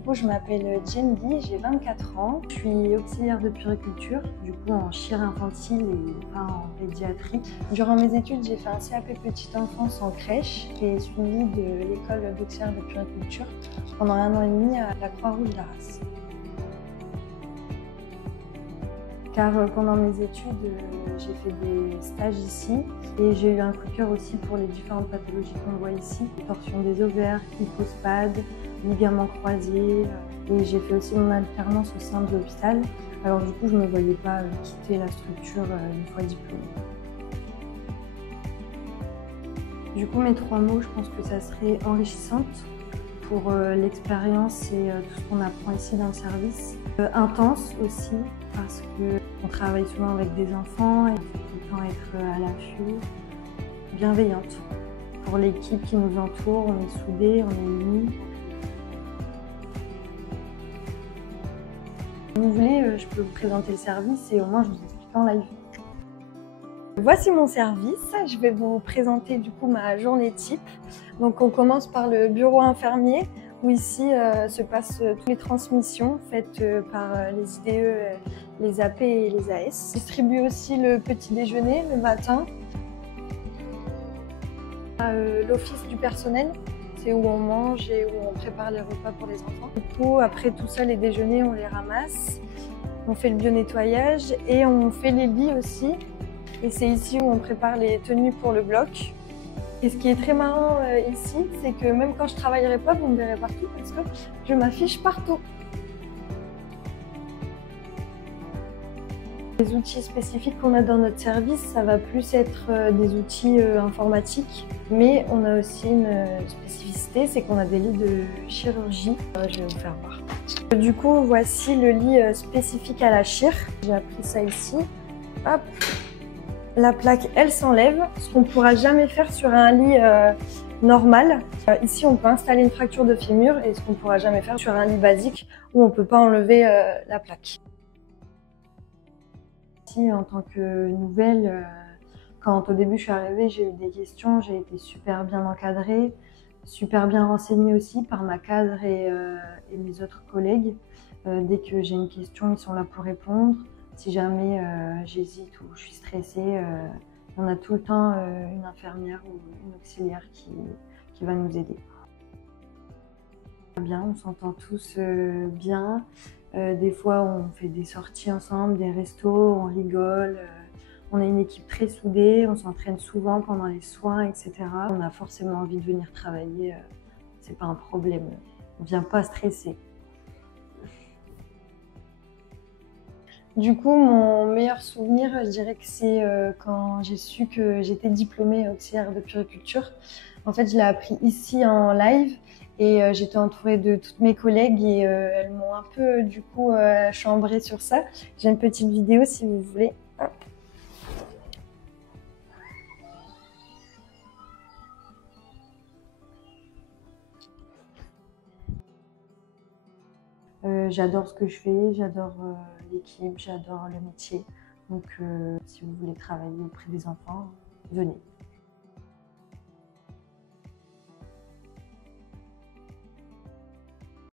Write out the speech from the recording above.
Du coup, je m'appelle Djendi, j'ai 24 ans. Je suis auxiliaire de puériculture, du coup en chir infantile et pas en pédiatrie. Durant mes études, j'ai fait un CAP petite enfance en crèche et suivi de l'école d'auxiliaire de puériculture pendant 1 an et demi à la Croix-Rouge d'Arras. Car pendant mes études, j'ai fait des stages ici et j'ai eu un coup de cœur aussi pour les différentes pathologies qu'on voit ici. Torsion des ovaires, kyphospade, ligaments croisés, et j'ai fait aussi mon alternance au sein de l'hôpital. Alors du coup, je ne me voyais pas quitter la structure une fois diplômée. Du coup, mes 3 mots, je pense que ça serait enrichissante pour l'expérience et tout ce qu'on apprend ici dans le service. Intense aussi, parce qu'on travaille souvent avec des enfants et il faut tout le temps être à l'affût. Bienveillante pour l'équipe qui nous entoure, on est soudés, on est unis. Si vous voulez, je peux vous présenter le service et au moins je vous explique en live. Voici mon service, je vais vous présenter du coup ma journée type. Donc on commence par le bureau infirmier où ici se passent toutes les transmissions faites par les IDE, les AP et les AS. On distribue aussi le petit déjeuner le matin. L'office du personnel, c'est où on mange et où on prépare les repas pour les enfants. Du coup, après tout ça, les déjeuners, on les ramasse, on fait le bio-nettoyage et on fait les lits aussi. Et c'est ici où on prépare les tenues pour le bloc. Et ce qui est très marrant ici, c'est que même quand je ne travaillerai pas, vous me verrez partout parce que je m'affiche partout. Les outils spécifiques qu'on a dans notre service, ça va plus être des outils informatiques, mais on a aussi une spécificité, c'est qu'on a des lits de chirurgie. Je vais vous faire voir. Du coup, voici le lit spécifique à la chir. J'ai appris ça ici. Hop. La plaque, elle s'enlève, ce qu'on ne pourra jamais faire sur un lit normal. Ici, on peut installer une fracture de fémur et ce qu'on ne pourra jamais faire sur un lit basique où on ne peut pas enlever la plaque. Ici, en tant que nouvelle, quand au début je suis arrivée, j'ai eu des questions, j'ai été super bien encadrée, super bien renseignée aussi par ma cadre et mes autres collègues. Dès que j'ai une question, ils sont là pour répondre. Si jamais j'hésite ou je suis stressée, on a tout le temps une infirmière ou une auxiliaire qui va nous aider. Bien, on s'entend tous bien. Des fois, on fait des sorties ensemble, des restos, on rigole. On a une équipe très soudée, on s'entraîne souvent pendant les soins, etc. On a forcément envie de venir travailler, c'est pas un problème. On vient pas stresser. Du coup, mon meilleur souvenir, je dirais que c'est quand j'ai su que j'étais diplômée auxiliaire de puériculture. En fait, je l'ai appris ici en live et j'étais entourée de toutes mes collègues et elles m'ont un peu du coup chambrée sur ça. J'ai une petite vidéo si vous voulez. Hop. J'adore ce que je fais, j'adore l'équipe, j'adore le métier. Donc si vous voulez travailler auprès des enfants, venez.